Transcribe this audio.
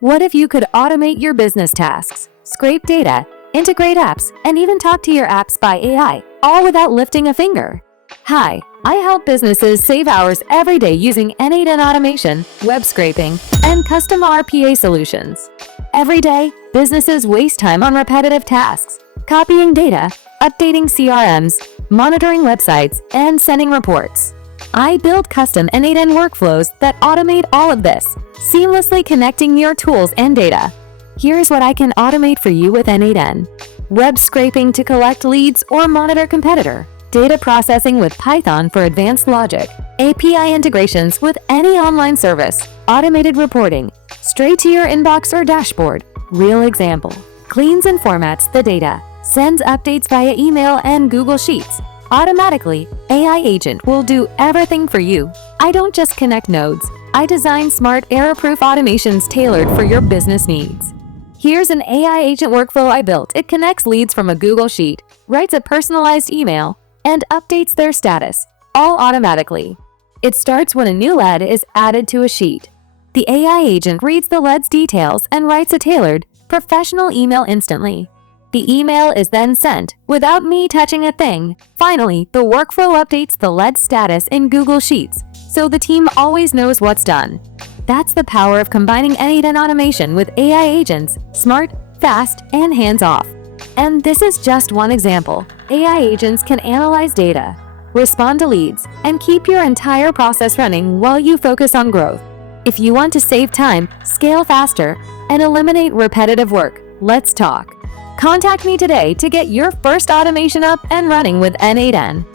What if you could automate your business tasks, scrape data, integrate apps, and even talk to your apps by AI, all without lifting a finger? Hi, I help businesses save hours every day using N8N automation, web scraping, and custom RPA solutions. Every day, businesses waste time on repetitive tasks, copying data, updating CRMs, monitoring websites, and sending reports. I build custom N8N workflows that automate all of this, seamlessly connecting your tools and data. Here's what I can automate for you with N8N. Web scraping to collect leads or monitor competitor. Data processing with Python for advanced logic. API integrations with any online service. Automated reporting, straight to your inbox or dashboard. Real example. Cleans and formats the data. Sends updates via email and Google Sheets. Automatically, AI agent will do everything for you. I don't just connect nodes. I design smart, error-proof automations tailored for your business needs. Here's an AI agent workflow I built. It connects leads from a Google Sheet, writes a personalized email, and updates their status, all automatically. It starts when a new lead is added to a sheet. The AI agent reads the lead's details and writes a tailored, professional email instantly. The email is then sent without me touching a thing. Finally, the workflow updates the lead status in Google Sheets, so the team always knows what's done. That's the power of combining N8N automation with AI agents, smart, fast, and hands-off. And this is just one example. AI agents can analyze data, respond to leads, and keep your entire process running while you focus on growth. If you want to save time, scale faster, and eliminate repetitive work, let's talk. Contact me today to get your first automation up and running with N8N.